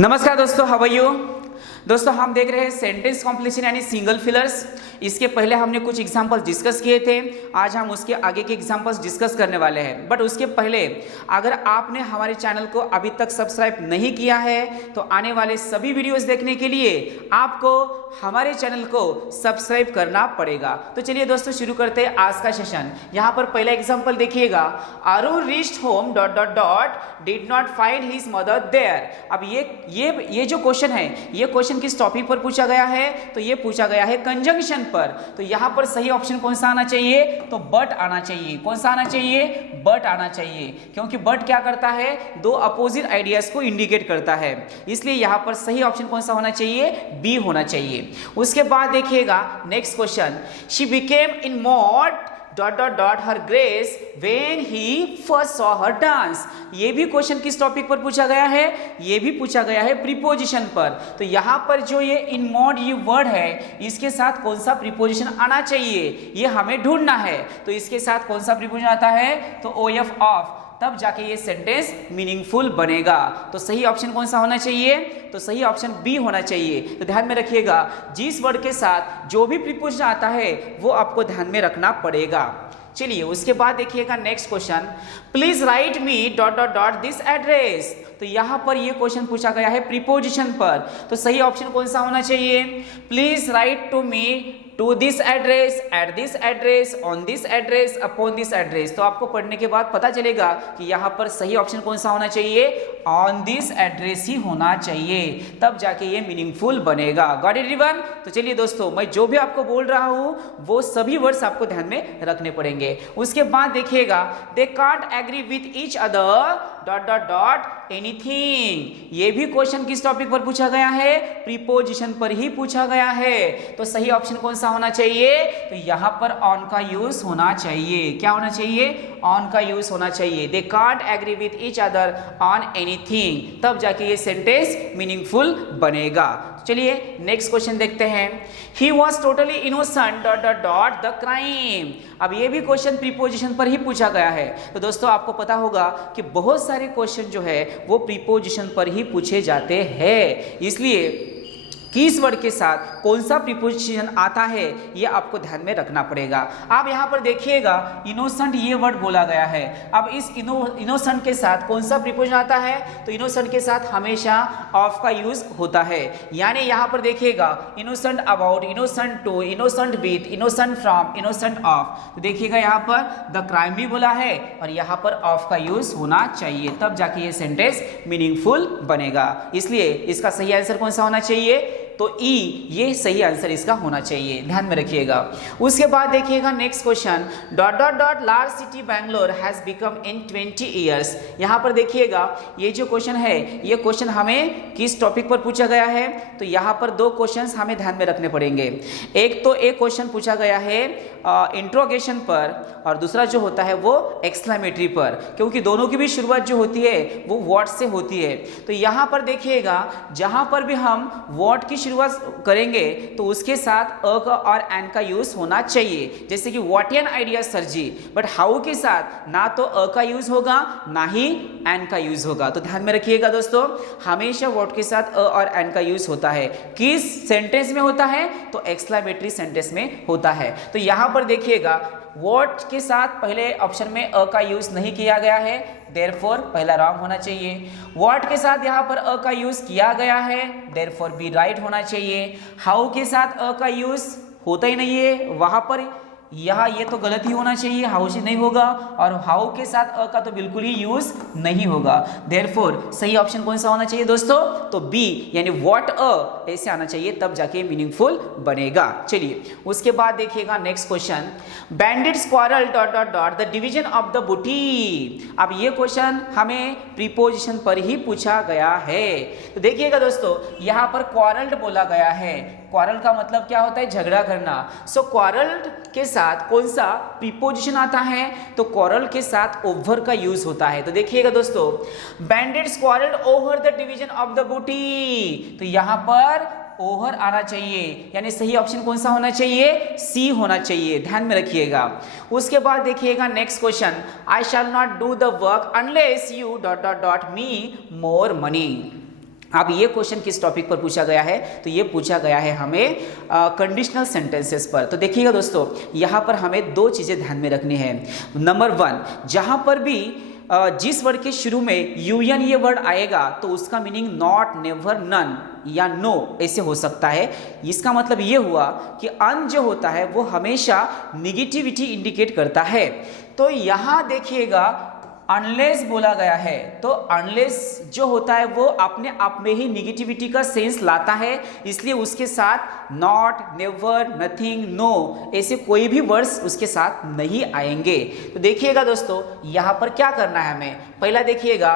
नमस्कार दोस्तों, how are you. दोस्तों हम देख रहे हैं सेंटेंस कॉम्प्लीशन यानी सिंगल फिलर्स। इसके पहले हमने कुछ एग्जांपल्स डिस्कस किए थे, आज हम उसके आगे के एग्जांपल्स डिस्कस करने वाले हैं। बट उसके पहले अगर आपने हमारे चैनल को अभी तक सब्सक्राइब नहीं किया है तो आने वाले सभी वीडियोस देखने के लिए आपको हमारे चैनल को सब्सक्राइब करना पड़ेगा। तो चलिए दोस्तों शुरू करते हैं आज का सेशन। यहाँ पर पहला एग्जाम्पल देखिएगा, Arun reached home dot dot dot did not find his mother there. अब ये जो क्वेश्चन है, ये क्वेश्चन किस टॉपिक पर पूछा गया है? तो ये पूछा गया है कंजंक्शन पर। तो यहाँ पर सही ऑप्शन कौन सा आना चाहिए? तो बट आना चाहिए। कौन सा आना चाहिए? बट आना चाहिए, क्योंकि बट क्या करता है? दो अपोजिट आइडियाज को इंडिकेट करता है। इसलिए यहाँ पर सही ऑप्शन कौन सा होना चाहिए? बी होना चाहिए। उसके बाद देखिएगा next question, she became in mod dot dot dot her grace when he first saw her dance. ये भी क्वेश्चन किस टॉपिक पर पूछा गया है? ये भी पूछा गया है प्रीपोजिशन पर। तो यहाँ पर जो ये इन मॉड ये वर्ड है, इसके साथ कौन सा प्रीपोजिशन आना चाहिए ये हमें ढूंढना है। तो इसके साथ कौन सा प्रीपोजिशन आता है? तो ओ एफ ऑफ, तब जाके ये सेंटेंस मीनिंगफुल बनेगा। तो सही ऑप्शन कौन सा होना चाहिए? तो सही ऑप्शन बी होना चाहिए। तो ध्यान में रखिएगा, जिस वर्ड के साथ जो भी प्रीपोजिशन आता है वो आपको ध्यान में रखना पड़ेगा। चलिए उसके बाद देखिएगा next question, please right me dot dot dot this address. तो यहाँ पर ये क्वेश्चन पूछा गया है प्रीपोजिशन पर। तो सही ऑप्शन कौन सा होना चाहिए? Please write to me to this address, at this address, on this address, upon this address. तो आपको पढ़ने के बाद पता चलेगा कि यहाँ पर सही ऑप्शन कौन सा होना चाहिए? ऑन दिस एड्रेस ही होना चाहिए, तब जाके ये मीनिंगफुल बनेगा। Got it everyone? तो चलिए दोस्तों, मैं जो भी आपको बोल रहा हूँ वो सभी वर्ड्स आपको ध्यान में रखने पड़ेंगे। उसके बाद देखिएगा, they can't agree with each other dot dot dot anything. ये भी क्वेश्चन किस टॉपिक पर पूछा गया है? प्रीपोजिशन पर ही पूछा गया है। तो सही ऑप्शन कौन सा होना चाहिए? तो यहाँ पर ऑन का यूज होना चाहिए। क्या होना चाहिए? ऑन का यूज होना चाहिए। They can't agree with each other on anything, तब जाके ये सेंटेंस मीनिंगफुल बनेगा। चलिए नेक्स्ट क्वेश्चन देखते हैं, he was totally innocent dot dot dot the crime. अब ये भी क्वेश्चन प्रीपोजिशन पर ही पूछा गया है। तो दोस्तों आपको पता होगा कि बहुत सारे क्वेश्चन जो है वो प्रीपोजिशन पर ही पूछे जाते हैं। इसलिए किस वर्ड के साथ कौन सा प्रीपोजिशन आता है ये आपको ध्यान में रखना पड़ेगा। आप यहाँ पर देखिएगा, इनोसेंट ये वर्ड बोला गया है। अब इस इनोसेंट के साथ कौन सा प्रीपोजिशन आता है? तो इनोसेंट के साथ हमेशा ऑफ का यूज होता है। यानी यहाँ पर देखिएगा, innocent about, innocent to, innocent with, innocent from, innocent of. तो देखिएगा यहाँ पर द क्राइम भी बोला है और यहाँ पर ऑफ का यूज होना चाहिए, तब जाके ये सेंटेंस मीनिंगफुल बनेगा। इसलिए इसका सही आंसर कौन सा होना चाहिए? तो ई, ये सही आंसर इसका होना चाहिए, ध्यान में रखिएगा। उसके बाद देखिएगा next question, dot dot dot large city Bangalore has become in 20 years. यहाँ पर देखिएगा ये जो क्वेश्चन है, ये क्वेश्चन हमें किस टॉपिक पर पूछा गया है? तो यहाँ पर दो क्वेश्चंस हमें ध्यान में रखने पड़ेंगे। एक क्वेश्चन पूछा गया है इंट्रोगेशन पर और दूसरा जो होता है वो एक्सक्लेमेटरी पर, क्योंकि दोनों की भी शुरुआत जो होती है वो व्हाट से होती है। तो यहाँ पर देखिएगा, जहाँ पर भी हम व्हाट की शुरुआत करेंगे तो उसके साथ अ का और एन का यूज होना चाहिए। जैसे कि what an idea sir ji, but how के साथ ना तो अ का यूज होगा ना ही एन का यूज होगा। तो ध्यान में रखिएगा दोस्तों, हमेशा व्हाट के साथ अ और एन का यूज होता है। किस सेंटेंस में होता है? तो एक्सक्लेमेटरी सेंटेंस में होता है। तो यहाँ पर देखिएगा, व्हाट के साथ पहले ऑप्शन में अ का यूज नहीं किया गया है, देयरफॉर पहला रॉन्ग होना चाहिए। व्हाट के साथ यहाँ पर अ का यूज किया गया है, देयरफॉर बी राइट होना चाहिए। हाउ के साथ अ का यूज होता ही नहीं है, वहां पर यहाँ ये तो गलत ही होना चाहिए, हाउ से नहीं होगा, और हाउ के साथ अ का तो बिल्कुल ही यूज नहीं होगा। देयरफॉर सही ऑप्शन कौन सा होना चाहिए दोस्तों? तो बी, यानी व्हाट अ ऐसे आना चाहिए, तब जाके मीनिंगफुल बनेगा। चलिए उसके बाद देखिएगा next question, bandits quarrel dot dot dot the division of the बूटी। अब ये क्वेश्चन हमें प्रीपोजिशन पर ही पूछा गया है। तो देखिएगा दोस्तों, यहाँ पर क्वारल्ड बोला गया है। क्वारल का मतलब क्या होता है? झगड़ा करना। सो क्वारल्ड के साथ कौन सा प्रीपोजिशन आता है? तो क्वारल के साथ ओवर का यूज होता है। तो देखिएगा दोस्तों, bandits quarrelled over the division of the बूटी। तो यहाँ पर ओवर आना चाहिए, यानी सही ऑप्शन कौन सा होना चाहिए? सी होना चाहिए, ध्यान में रखिएगा। उसके बाद देखिएगा next question, I shall not do the work unless U dot dot dot me more money. अब ये क्वेश्चन किस टॉपिक पर पूछा गया है, तो ये पूछा गया है हमें कंडीशनल सेंटेंसेस पर। तो देखिएगा दोस्तों, यहाँ पर हमें दो चीज़ें ध्यान में रखनी है। नंबर वन, जहाँ पर भी जिस वर्ड के शुरू में यूएन ये वर्ड आएगा तो उसका मीनिंग नॉट, नेवर, नन या नो ऐसे हो सकता है। इसका मतलब ये हुआ कि अन जो होता है वो हमेशा निगेटिविटी इंडिकेट करता है। तो यहाँ देखिएगा अनलेस बोला गया है, तो अनलेस जो होता है वो अपने आप में ही निगेटिविटी का सेंस लाता है, इसलिए उसके साथ नॉट, नेवर, नथिंग, नो ऐसे कोई भी वर्ड्स उसके साथ नहीं आएंगे। तो देखिएगा दोस्तों, यहाँ पर क्या करना है हमें, पहला देखिएगा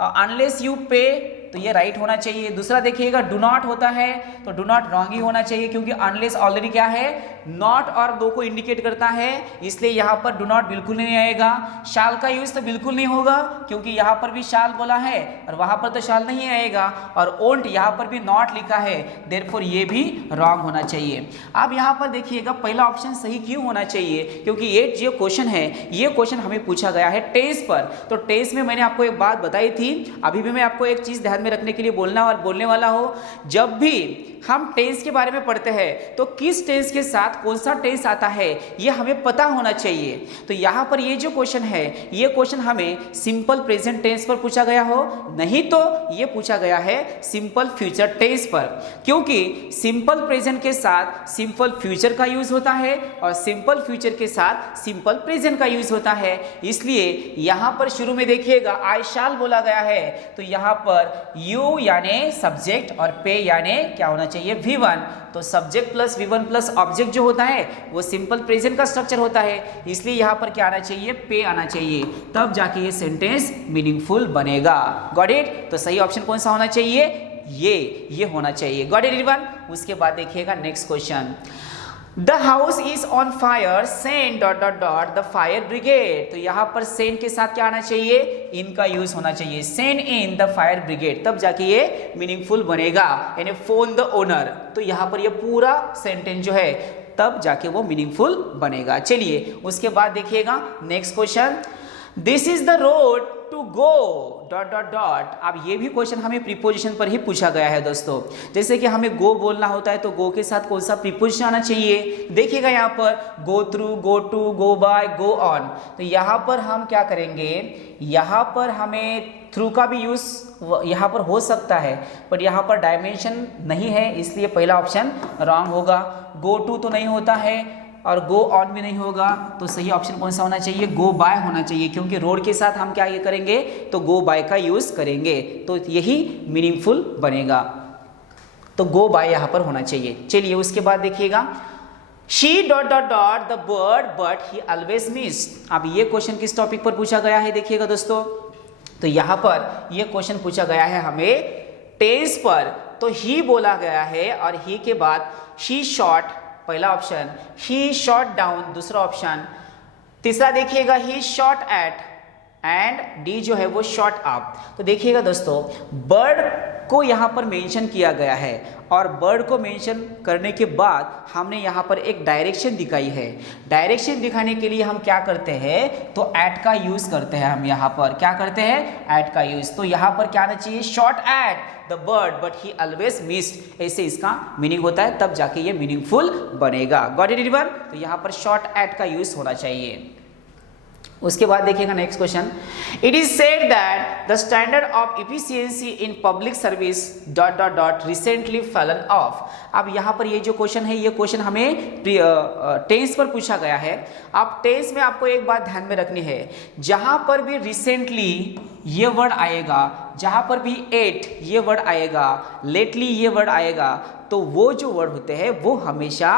अनलेस यू पे, तो ये राइट होना चाहिए। दूसरा देखिएगा डू नॉट होता है, तो डू नॉट रॉन्ग ही होना चाहिए, क्योंकि अनलेस ऑलरेडी क्या है, नॉट और दो को इंडिकेट करता है, इसलिए यहाँ पर डू नॉट बिल्कुल नहीं आएगा। शाल का यूज तो बिल्कुल नहीं होगा, क्योंकि यहाँ पर भी शाल बोला है और वहां पर तो शाल नहीं आएगा। और ओंट यहाँ पर भी नॉट लिखा है, देयरफॉर ये भी रॉन्ग होना चाहिए। अब यहाँ पर देखिएगा पहला ऑप्शन सही क्यों होना चाहिए, क्योंकि ये जो क्वेश्चन है ये क्वेश्चन हमें पूछा गया है टेंस पर। तो टेंस में मैंने आपको एक बात बताई थी, अभी भी मैं आपको एक चीज ध्यान में रखने के लिए बोलने वाला हो, जब भी हम टेंस के बारे में पढ़ते हैं तो किस टेंस के साथ कौन सा टेंस आता है ये हमें पता होना चाहिए। तो यहाँ पर ये जो क्वेश्चन है ये क्वेश्चन हमें सिंपल प्रेजेंट टेंस पर पूछा गया हो, नहीं तो ये पूछा गया है सिंपल फ्यूचर टेंस पर, क्योंकि सिंपल प्रेजेंट के साथ सिंपल फ्यूचर का यूज होता है और सिंपल फ्यूचर के साथ सिंपल प्रेजेंट का यूज होता है। इसलिए यहाँ पर शुरू में देखिएगा आई शाल बोला गया है, तो यहाँ पर यू यानी सब्जेक्ट और पे यानी क्या होना चाहिए, V1। तो subject plus V1 plus object जो होता है वो सिंपल प्रेजेंट का स्ट्रक्चर होता है, इसलिए यहाँ पर क्या आना चाहिए, पे आना चाहिए, तब जाके ये सेंटेंस मीनिंगफुल बनेगा। Got it? तो सही ऑप्शन कौन सा होना चाहिए, ये होना चाहिए। Got it everyone? उसके बाद देखिएगा next question, the house is on fire, send dot dot dot the fire brigade. तो यहाँ पर सेंड के साथ क्या आना चाहिए, इन का यूज होना चाहिए, send in the fire brigade, तब जाके ये मीनिंगफुल बनेगा, यानी फोन द ओनर। तो यहाँ पर ये पूरा सेंटेंस जो है तब जाके वो मीनिंगफुल बनेगा। चलिए उसके बाद देखिएगा next question, this is the road to go dot dot dot. अब ये भी क्वेश्चन हमें प्रीपोजिशन पर ही पूछा गया है दोस्तों। जैसे कि हमें गो बोलना होता है तो गो के साथ कौन सा प्रीपोजिशन आना चाहिए, देखिएगा यहाँ पर go through, go to, go by, go on. तो यहाँ पर हम क्या करेंगे, यहाँ पर हमें थ्रू का भी यूज यहाँ पर हो सकता है, बट यहाँ पर डायमेंशन नहीं है, इसलिए पहला ऑप्शन रॉन्ग होगा। गो टू तो नहीं होता है और गो ऑन भी नहीं होगा, तो सही ऑप्शन कौन सा होना चाहिए, गो बाय होना चाहिए, क्योंकि रोड के साथ हम क्या ये करेंगे, तो गो बाय का यूज करेंगे, तो यही मीनिंगफुल बनेगा। तो गो बाय यहाँ पर होना चाहिए। चलिए उसके बाद देखिएगा, she dot dot dot the bird but he always missed. अब ये क्वेश्चन किस टॉपिक पर पूछा गया है, देखिएगा दोस्तों, तो यहाँ पर ये क्वेश्चन पूछा गया है हमें टेंस पर। तो ही बोला गया है और ही के बाद शी शॉट, पहला ऑप्शन, ही शॉट डाउन दूसरा ऑप्शन, तीसरा देखिएगा ही शॉट एट, एंड डी जो है वो शॉट अप। तो देखिएगा दोस्तों, बर्ड को यहाँ पर मेंशन किया गया है और बर्ड को मेंशन करने के बाद हमने यहाँ पर एक डायरेक्शन दिखाई है। डायरेक्शन दिखाने के लिए हम क्या करते हैं, तो एट का यूज करते हैं। हम यहाँ पर क्या करते हैं, एट का यूज। तो यहाँ पर क्या आना चाहिए, shot at the bird but he always missed, ऐसे इसका मीनिंग होता है, तब जाके ये मीनिंगफुल बनेगा। Got it everyone? तो यहाँ पर शॉट एट का यूज होना चाहिए। उसके बाद देखिएगा next question, it is said that the standard of efficiency in public service dot dot dot recently fallen of. अब यहाँ पर ये जो क्वेश्चन है ये क्वेश्चन हमें टेंस पर पूछा गया है। अब टेंस में आपको एक बात ध्यान में रखनी है, जहाँ पर भी रिसेंटली ये वर्ड आएगा, जहाँ पर भी एट ये वर्ड आएगा, लेटली ये वर्ड आएगा, तो वो जो वर्ड होते हैं वो हमेशा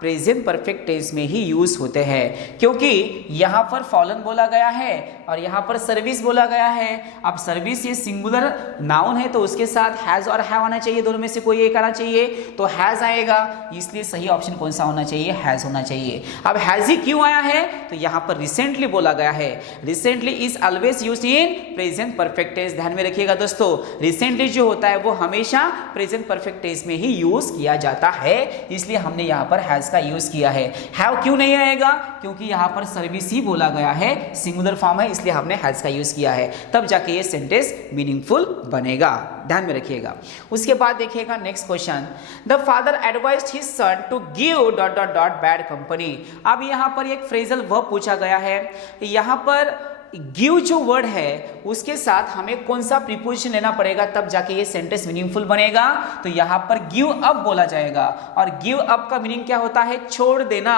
प्रेजेंट परफेक्ट टेंस में ही यूज होते हैं, क्योंकि यहाँ पर फॉलन बोला गया है और यहाँ पर सर्विस बोला गया है। अब सर्विस ये सिंगुलर नाउन है तो उसके साथ हैज और हैव आना चाहिए, दोनों में से कोई एक आना चाहिए, तो हैज आएगा, इसलिए सही ऑप्शन कौन सा होना चाहिए, हैज होना चाहिए। अब हैज ही क्यों आया है, तो यहाँ पर रिसेंटली बोला गया है, recently is always used in present perfect tense. ध्यान में रखिएगा दोस्तों, रिसेंटली जो होता है वो हमेशा प्रेजेंट परफेक्ट टेंस में ही यूज यूज किया जाता है, इसलिए हमने यहाँ पर हैज का यूज किया है। हैव क्यों नहीं आएगा, क्योंकि यहाँ पर सर्विस ही बोला गया है, सिंगुलर फॉर्म है, इसलिए हमने हैज का यूज किया है, तब जाके ये सेंटेंस मीनिंगफुल बनेगा, ध्यान में रखिएगा। उसके बाद देखिएगा next question, the father advised his son to give dot dot dot bad company. अब यहाँ पर एक फ्रेजल वर्ब पूछा गया है, यहाँ पर गिव जो वर्ड है उसके साथ हमें कौन सा प्रीपोजिशन लेना पड़ेगा, तब जाके ये सेंटेंस मीनिंगफुल बनेगा। तो यहाँ पर गिव अप बोला जाएगा, और गिव अप का मीनिंग क्या होता है, छोड़ देना।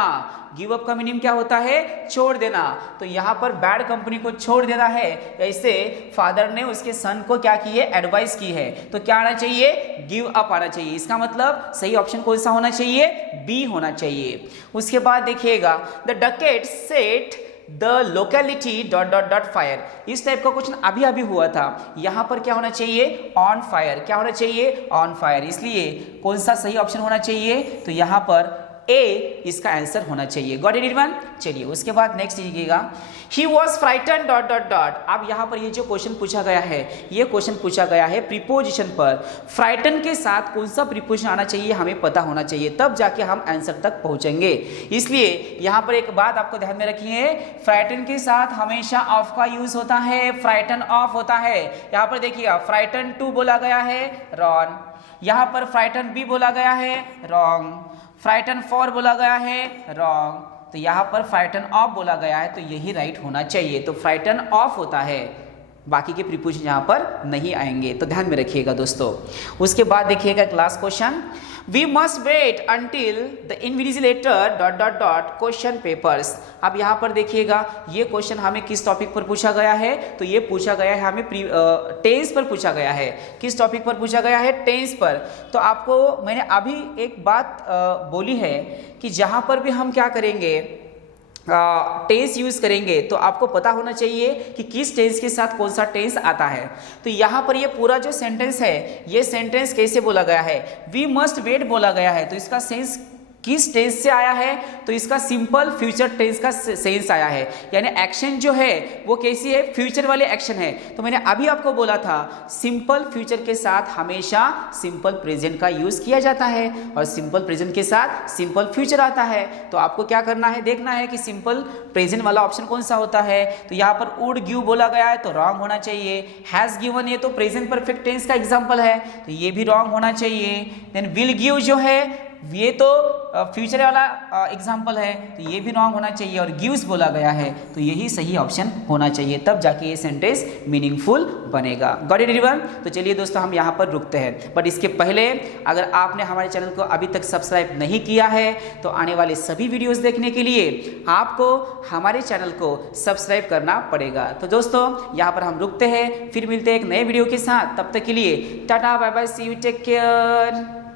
गिव अप का मीनिंग क्या होता है, छोड़ देना। तो यहाँ पर बैड कंपनी को छोड़ देना है, ऐसे फादर ने उसके सन को क्या की है, एडवाइस की है। तो क्या आना चाहिए, गिव अप आना चाहिए। इसका मतलब सही ऑप्शन कौन सा होना चाहिए, बी होना चाहिए। उसके बाद देखिएगा, the Duckett set the locality dot dot dot fire. इस टाइप का क्वेश्चन अभी अभी हुआ था, यहाँ पर क्या होना चाहिए, ऑन फायर। क्या होना चाहिए, ऑन फायर। इसलिए कौन सा सही ऑप्शन होना चाहिए, तो यहाँ पर ए इसका आंसर होना चाहिए। Got it everyone. चलिए उसके बाद नेक्स्ट लिखिएगा, he was frighten dot dot dot. अब यहाँ पर ये जो क्वेश्चन पूछा गया है, ये क्वेश्चन पूछा गया है प्रीपोजिशन पर। फ्राइटन के साथ कौन सा प्रीपोजिशन आना चाहिए हमें पता होना चाहिए, तब जाके हम आंसर तक पहुंचेंगे। इसलिए यहाँ पर एक बात आपको ध्यान में रखिए, फ्राइटन के साथ हमेशा ऑफ का यूज होता है, फ्राइटन ऑफ होता है। यहाँ पर देखिएगा, फ्राइटन टू बोला गया है, रॉन्ग। यहाँ पर फ्राइटन बी बोला गया है, रॉन्ग। फ्राइटन फॉर बोला गया है, रॉन्ग। तो यहाँ पर फ्राइटन ऑफ बोला गया है, तो यही राइट होना चाहिए। तो फ्राइटन ऑफ होता है, बाकी के प्रीपोजिशन यहाँ पर नहीं आएंगे, तो ध्यान में रखिएगा दोस्तों। उसके बाद देखिएगा class question, we must wait until the invigilator dot dot dot question papers. अब यहाँ पर देखिएगा, ये क्वेश्चन हमें किस टॉपिक पर पूछा गया है, तो ये पूछा गया है हमें टेंस पर पूछा गया है। किस टॉपिक पर पूछा गया है, टेंस पर। तो आपको मैंने अभी एक बात बोली है कि जहाँ पर भी हम क्या करेंगे, टेंस यूज करेंगे, तो आपको पता होना चाहिए कि किस टेंस के साथ कौन सा टेंस आता है। तो यहाँ पर ये पूरा जो सेंटेंस है, ये सेंटेंस कैसे बोला गया है, वी मस्ट वेट बोला गया है, तो इसका सेंस किस टेंस से आया है, तो इसका सिंपल फ्यूचर टेंस का सेंस आया है, यानी एक्शन जो है वो कैसी है, फ्यूचर वाले एक्शन है। तो मैंने अभी आपको बोला था, सिंपल फ्यूचर के साथ हमेशा सिंपल प्रेजेंट का यूज किया जाता है, और सिंपल प्रेजेंट के साथ सिंपल फ्यूचर आता है। तो आपको क्या करना है, देखना है कि सिंपल प्रेजेंट वाला ऑप्शन कौन सा होता है। तो यहाँ पर वुड गिव बोला गया है, तो रॉन्ग होना चाहिए। हैज गिवन, ये तो प्रेजेंट परफेक्ट टेंस का एग्जाम्पल है, तो ये भी रॉन्ग होना चाहिए। देन विल गिव जो है, ये तो फ्यूचर वाला एग्जाम्पल है, तो ये भी रॉन्ग होना चाहिए। और गिव्स बोला गया है, तो यही सही ऑप्शन होना चाहिए, तब जाके ये सेंटेंस मीनिंगफुल बनेगा। Got it everyone. तो चलिए दोस्तों, हम यहाँ पर रुकते हैं, बट इसके पहले अगर आपने हमारे चैनल को अभी तक सब्सक्राइब नहीं किया है, तो आने वाले सभी वीडियोस देखने के लिए आपको हमारे चैनल को सब्सक्राइब करना पड़ेगा। तो दोस्तों, यहाँ पर हम रुकते हैं, फिर मिलते हैं एक नए वीडियो के साथ। तब तक के लिए tata bye bye, see you, take care.